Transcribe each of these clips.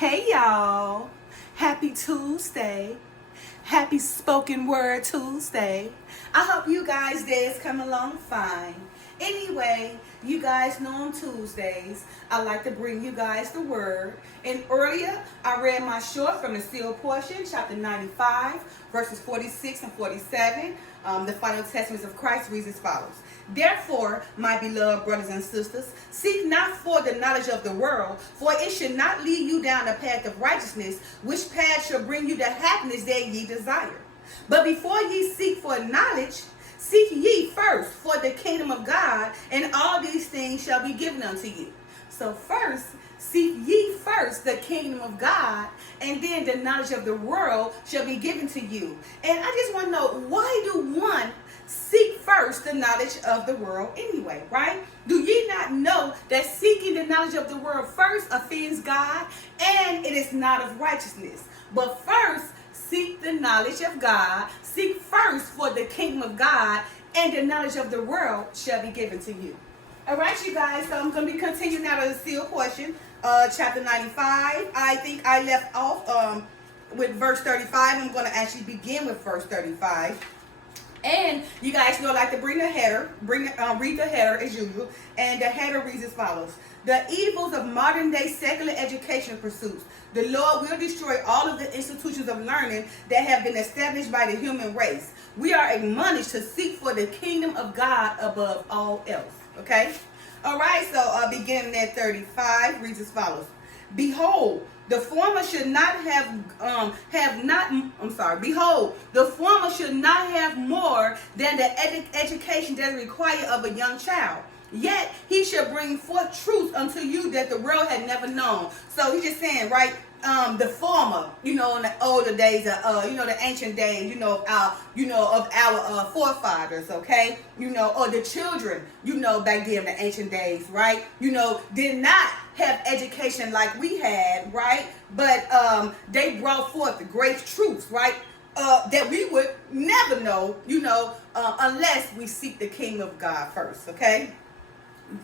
Hey y'all, happy Tuesday, happy spoken word Tuesday. I hope you guys' day is coming along fine. Anyway, you guys know on Tuesdays, I like to bring you guys the word. And earlier, I read my short from the sealed portion, chapter 95, verses 46 and 47. The final testaments of Christ reads as follows. Therefore, my beloved brothers and sisters, seek not for the knowledge of the world, for it should not lead you down the path of righteousness, which path shall bring you the happiness that ye desire. But before ye seek for knowledge, seek ye first for the kingdom of God, and all these things shall be given unto you. So first, seek ye first the kingdom of God, and then the knowledge of the world shall be given to you. And I just want to know, why do one seek first the knowledge of the world anyway, right? Do ye not know that seeking the knowledge of the world first offends God, and it is not of righteousness? But first, seek the knowledge of God. Seek first for the kingdom of God, and the knowledge of the world shall be given to you. All right, you guys, so I'm going to be continuing out of the sealed portion, chapter 95. I think I left off with verse 35. I'm going to actually begin with verse 35. And you guys know I like to bring the header, read the header as usual. And the header reads as follows. The evils of modern day secular education pursuits. The Lord will destroy all of the institutions of learning that have been established by the human race. We are admonished to seek for the kingdom of God above all else. Okay? All right, so beginning at 35 reads as follows. Behold, the former should not Behold, the former should not have more than the education that is required of a young child. Yet he shall bring forth truth unto you that the world had never known. So he's just saying, right? The former, in the older days, the ancient days, of our forefathers, okay? Or the children, back then in the ancient days, right? Did not have education like we had, right? But they brought forth the great truths, right? That we would never know, unless we seek the kingdom of God first, okay?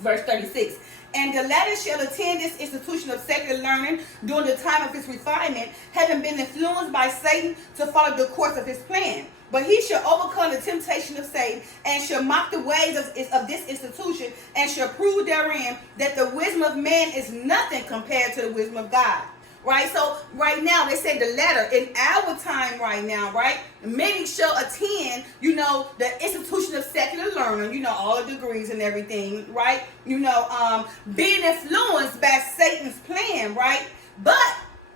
Verse 36. And the latter shall attend this institution of secular learning during the time of his refinement, having been influenced by Satan to follow the course of his plan. But he shall overcome the temptation of Satan, and shall mock the ways of this institution, and shall prove therein that the wisdom of man is nothing compared to the wisdom of God. Right? So right now, they say the latter. In our time right now, right? Many shall attend, the institution of secular learning, all the degrees and everything, right? Being influenced by Satan's plan, right? But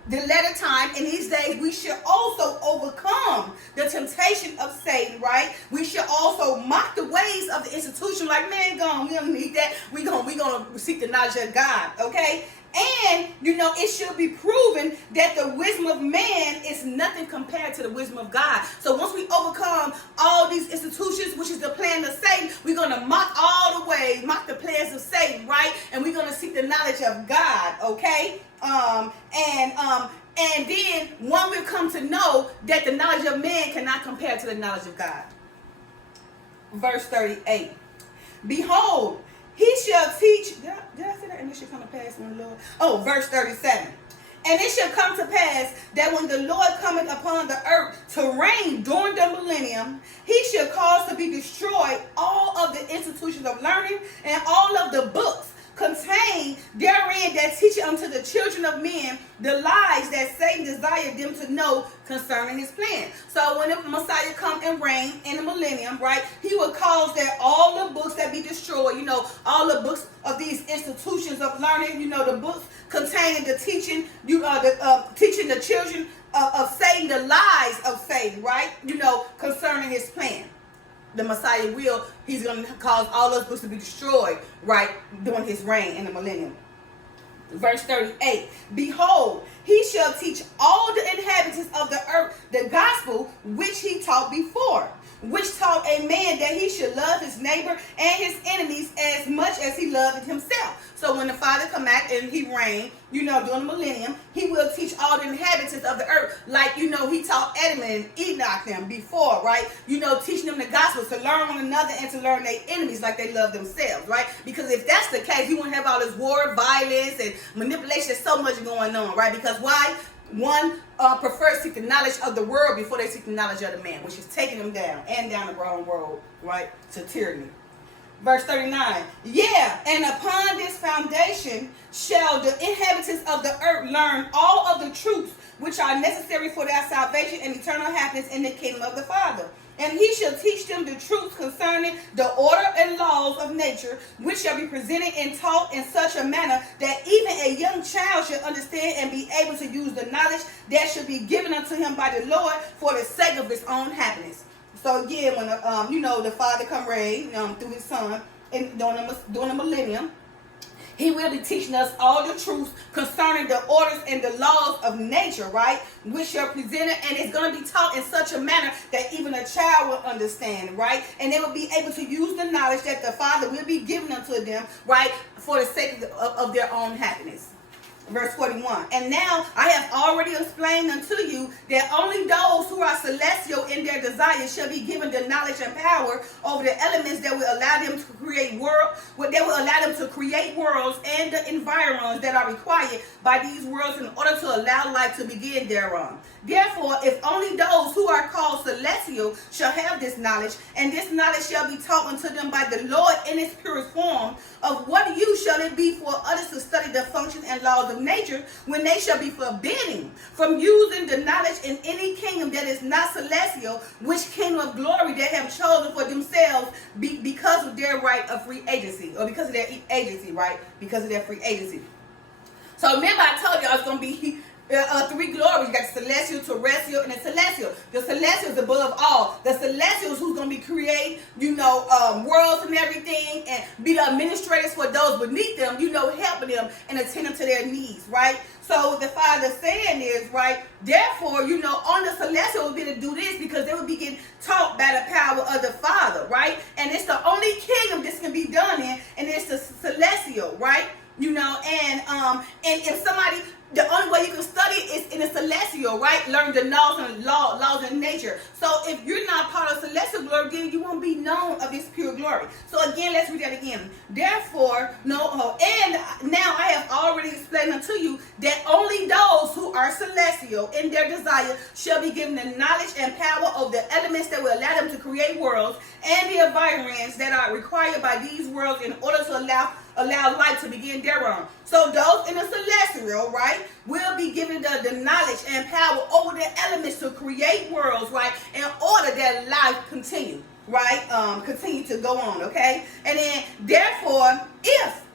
the latter time, in these days, we should also overcome the temptation of Satan, right? We should also mock the ways of the institution, like, man, we don't need that. We're gonna seek the knowledge of God, okay? And, it should be proven that the wisdom of man is nothing compared to the wisdom of God. So once we overcome all these institutions, which is the plan of Satan, we're going to mock all the ways, mock the plans of Satan, right? And we're going to seek the knowledge of God, okay? And then one will come to know that the knowledge of man cannot compare to the knowledge of God. Verse 38. Behold, he shall teach. Did I say that? And it shall come to pass when the Lord. Oh, verse 37. And it shall come to pass that when the Lord cometh upon the earth to reign during the millennium, he shall cause to be destroyed all of the institutions of learning and all of the books contained therein that teach unto the children of men the lies that Satan desired them to know concerning his plan. So when the Messiah come and reign in the millennium, right, he will cause that all the books that be destroyed, all the books of these institutions of learning, the books containing the teaching, teaching the children of Satan, the lies of Satan, right, concerning his plan. The Messiah he's going to cause all those books to be destroyed, right, during his reign in the millennium. Verse 38, behold, he shall teach all the inhabitants of the earth the gospel which he taught before, which taught a man that he should love his neighbor and his enemies as much as he loved himself. So when the Father come back and he reign, during the millennium, he will teach all the inhabitants of the earth, like, he taught Adam and Enoch them before, right? Teaching them the gospel to learn one another and to learn their enemies like they love themselves, right? Because if that's the case, you won't have all this war, violence, and manipulation. There's so much going on, right? Because why? One prefers to seek the knowledge of the world before they seek the knowledge of the man, which is taking them down and down the wrong road, right, to tyranny. Verse 39, and upon this foundation shall the inhabitants of the earth learn all of the truths which are necessary for their salvation and eternal happiness in the kingdom of the Father. And he shall teach them the truth concerning the order and laws of nature, which shall be presented and taught in such a manner that even a young child shall understand and be able to use the knowledge that should be given unto him by the Lord for the sake of his own happiness. So again, when the Father come reign through his Son and during the millennium, he will be teaching us all the truths concerning the orders and the laws of nature, right? Which shall present it, and it's going to be taught in such a manner that even a child will understand, right? And they will be able to use the knowledge that the Father will be giving unto them, right? For the sake of their own happiness. Verse 41. And now I have already explained unto you that only those who are celestial in their desires shall be given the knowledge and power over the elements that will allow them to create worlds and the environs that are required by these worlds in order to allow life to begin thereon. Therefore, if only those who are called celestial shall have this knowledge, and this knowledge shall be taught unto them by the Lord in its purest form, of what use shall it be for others to study the function and laws of nature when they shall be forbidden from using the knowledge in any kingdom that is not celestial, which kingdom of glory they have chosen for themselves because of their right of free agency, or because of their agency, right? Because of their free agency. So remember, I told you I was going to be three glories. You got the celestial, terrestrial, and the celestial. The celestial is above all. The celestial is who's going to be creating, worlds and everything, and be the administrators for those beneath them, helping them and attending to their needs, right? So the Father saying is, right, therefore, on the celestial will be to do this because they will be getting taught by the power of the Father, right? And it's the only kingdom this can be done in, and it's the celestial, right? And if somebody, the only way you can study is in the celestial, right? Learn the laws and nature. So if you're not part of celestial glory, then you won't be known of this pure glory. So again, let's read that again. Therefore, and now I have already explained unto you that only those who are celestial in their desire shall be given the knowledge and power of the elements that will allow them to create worlds and the environs that are required by these worlds in order to allow life to begin thereon. So those in the celestial, right, will be given the knowledge and power over the elements to create worlds, right, in order that life continue, right, continue to go on, okay? And then, therefore, if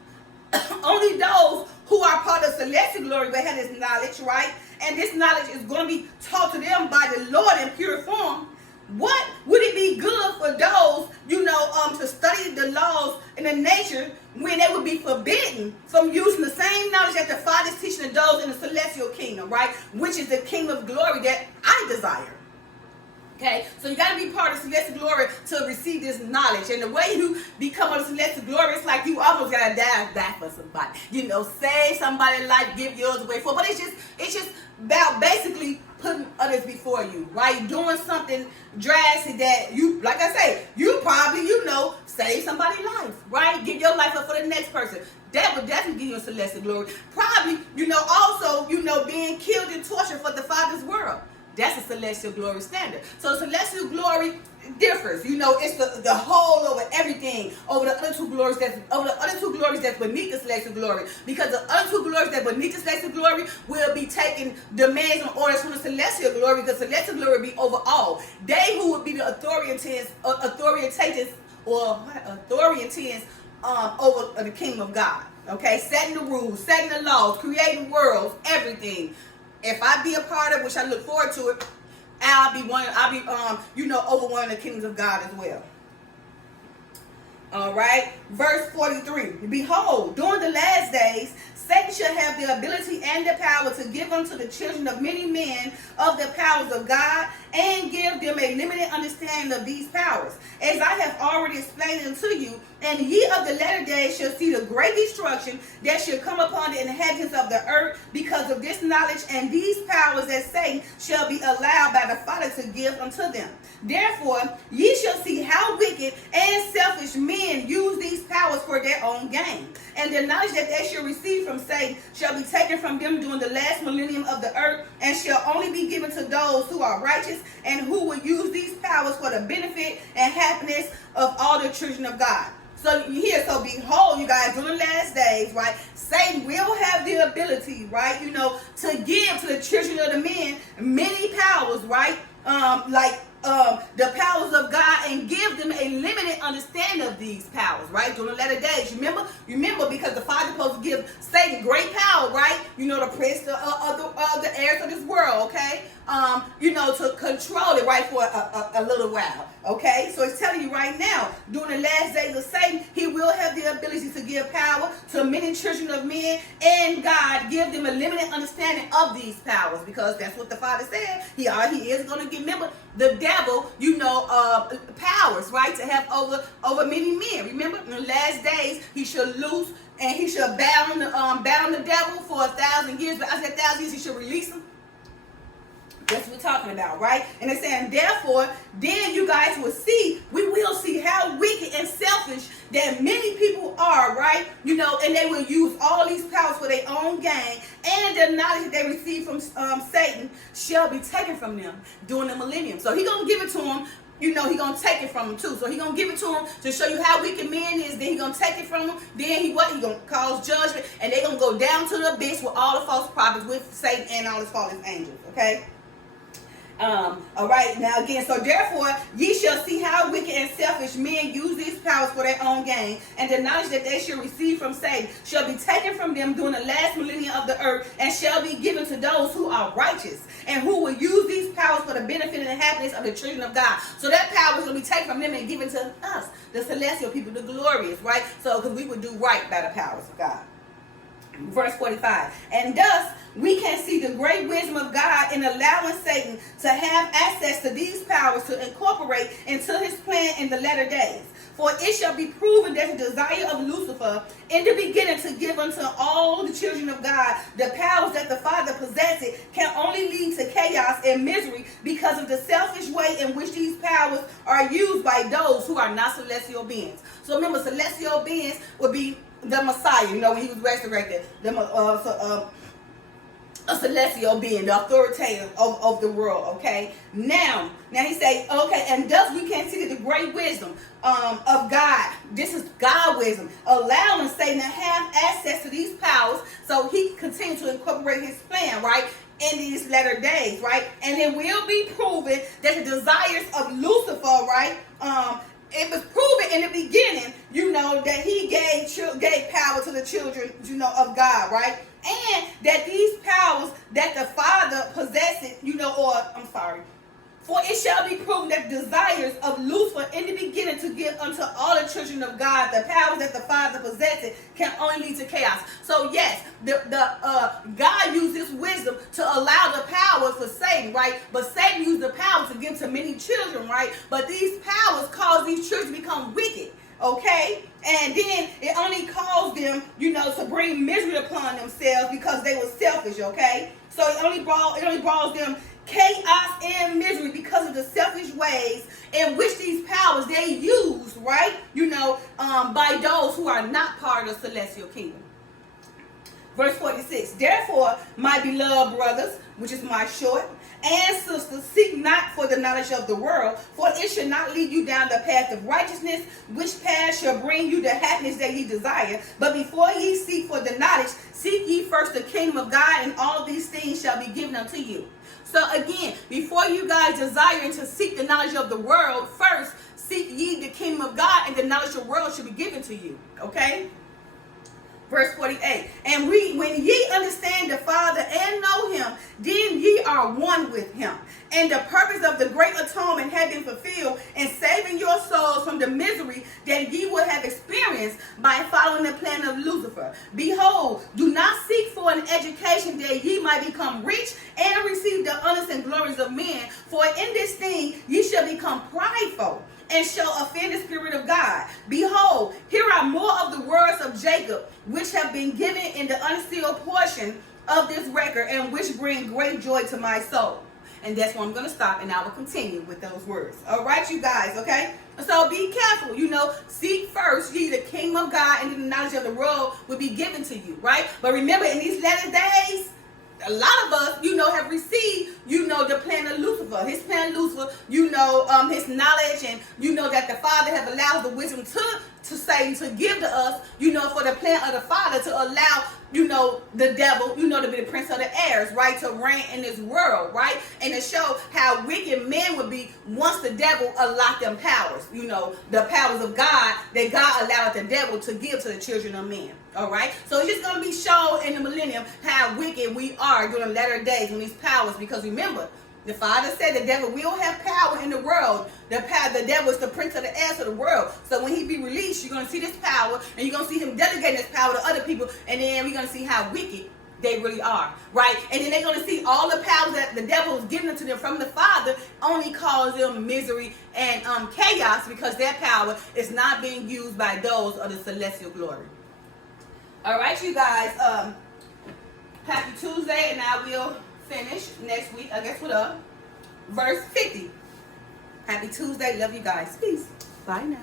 only those who are part of celestial glory will have this knowledge, right, and this knowledge is going to be taught to them by the Lord in pure form, what would it be good for those, to study the laws and the nature when they would be forbidden from using the same knowledge that the Father is teaching to those in the celestial kingdom, right? Which is the kingdom of glory that I desire. Okay, so you got to be part of celestial glory to receive this knowledge. And the way you become a celestial glory, it's like you almost got to die for somebody. Save somebody's life, give yours away for. But it's just about basically putting others before you, right? Doing something drastic that you, like I say, you probably, save somebody's life, right? Give your life up for the next person. That would definitely give you a celestial glory. Probably, also, being killed and tortured for the Father's world. That's a celestial glory standard. So celestial glory differs. It's the whole over everything, over the other two glories that's beneath the celestial glory. Because the other two glories that beneath the celestial glory will be taking demands and orders from the celestial glory, because celestial glory will be over all. They who would be the authorities over the kingdom of God. Okay, setting the rules, setting the laws, creating worlds, everything. If I be a part of, which I look forward to it, I'll be over one of the kingdoms of God as well. All right. Verse 43. Behold, during the last days, Satan shall have the ability and the power to give unto the children of many men of the powers of God, and give them a limited understanding of these powers. As I have already explained unto you, and ye of the latter days shall see the great destruction that shall come upon the inhabitants of the earth because of this knowledge and these powers that Satan shall be allowed by the Father to give unto them. Therefore, ye shall see how wicked and selfish men use these powers for their own gain. And the knowledge that they shall receive from Satan shall be taken from them during the last millennium of the earth, and shall only be given to those who are righteous and who will use these powers for the benefit and happiness of all the children of God. So you hear, so behold, you guys, during the last days, right, Satan will have the ability, right, to give to the children of the men many powers, right, the powers of God, and give them a limited understanding of these powers, right? During the latter days, remember, because the Father is supposed to give Satan great power, right? The prince of the heirs of this world, okay? To control it, right, for a little while, okay? So it's telling you right now, during the last days of Satan, he will have the ability to give power to many children of men, and God give them a limited understanding of these powers, because that's what the Father said. He is going to give, remember, the devil, powers, right, to have over many men. Remember, in the last days, he shall loose and he shall bound the devil for 1,000 years, but after 1,000 years, he shall release him. That's what we're talking about, right? And it's saying, therefore, then you guys will see, we will see how wicked and selfish that many people are, right? And they will use all these powers for their own gain, and the knowledge that they receive from Satan shall be taken from them during the millennium. So he's going to give it to them. He's going to take it from them too. So he's going to give it to them to show you how wicked man is. Then he's going to take it from them. Then he's going to cause judgment. And they're going to go down to the abyss with all the false prophets, with Satan and all his fallen angels. Okay? All right, now again, so therefore ye shall see how wicked and selfish men use these powers for their own gain, and the knowledge that they shall receive from Satan shall be taken from them during the last millennium of the earth, and shall be given to those who are righteous and who will use these powers for the benefit and the happiness of the children of God. So that power is going to be taken from them and given to us, the celestial people, the glorious, right? So because we would do right by the powers of God. Verse 45. And thus we can see the great wisdom of God in allowing Satan to have access to these powers to incorporate into his plan in the latter days. For it shall be proven that the desire of Lucifer in the beginning to give unto all the children of God the powers that the Father possessed can only lead to chaos and misery because of the selfish way in which these powers are used by those who are not celestial beings. So remember, celestial beings would be the Messiah, when he was resurrected, a celestial being, the authoritative of the world, okay? Now he say, okay, and thus we can see the great wisdom of God. This is God wisdom, allowing Satan to have access to these powers so he can continue to incorporate his plan, right, in these latter days, right? And it will be proven that the desires of Lucifer, right, it was proven in the beginning, that he gave power to the children, of God, right? And that these powers that the Father possessed, for it shall be proven that desires of Lucifer in the beginning to give unto all the children of God the powers that the Father possessed can only lead to chaos. So yes, God used this wisdom to allow the powers for Satan, right? But Satan used the power to give to many children, right? But these powers cause these children to become wicked. Okay, and then it only caused them, to bring misery upon themselves because they were selfish. Okay, so it only brought them chaos and misery because of the selfish ways in which these powers they used, right? By those who are not part of the celestial kingdom. Verse 46. Therefore, my beloved brothers, which is my short, and sisters, seek not for the knowledge of the world, for it shall not lead you down the path of righteousness, which path shall bring you the happiness that ye desire. But before ye seek for the knowledge, seek ye first the kingdom of God, and all these things shall be given unto you. So again, before you guys desiring to seek the knowledge of the world, first seek ye the kingdom of God, and the knowledge of the world should be given to you. Okay? Verse 48. And when ye understand the Father and know him, then ye are one with him. and the purpose of the great atonement had been fulfilled in saving your souls from the misery that ye would have experienced by following the plan of Lucifer. Behold, do not seek for an education that ye might become rich and receive the honors and glories of men, for in this thing ye shall become prideful and shall offend the Spirit of God. Behold, here are more of the words of Jacob, which have been given in the unsealed portion of this record, and which bring great joy to my soul. And that's where I'm going to stop, and I will continue with those words. All right, you guys, okay? So be careful, seek first ye the kingdom of God, and then the knowledge of the world will be given to you, right? But remember, in these latter days, a lot of us, have received, the plan of Lucifer. His plan of Lucifer, his knowledge, and that the Father have allowed the wisdom to say, to give to us, for the plan of the Father to allow, the devil, to be the prince of the airs, right? To reign in this world, right? And to show how wicked men would be once the devil allowed them powers, the powers of God that God allowed the devil to give to the children of men. All right, so it's just going to be shown in the millennium how wicked we are during the latter days when these powers, because remember, the Father said the devil will have power in the world. The devil is the prince of the air of the world. So when he be released, you're going to see this power, and you're going to see him delegating this power to other people, and then we're going to see how wicked they really are, right? And then they're going to see all the powers that the devil is giving to them from the Father only cause them misery and chaos, because their power is not being used by those of the celestial glory. All right, you guys, happy Tuesday, and I will finish next week, I guess, with verse 50. Happy Tuesday. Love you guys. Peace. Bye now.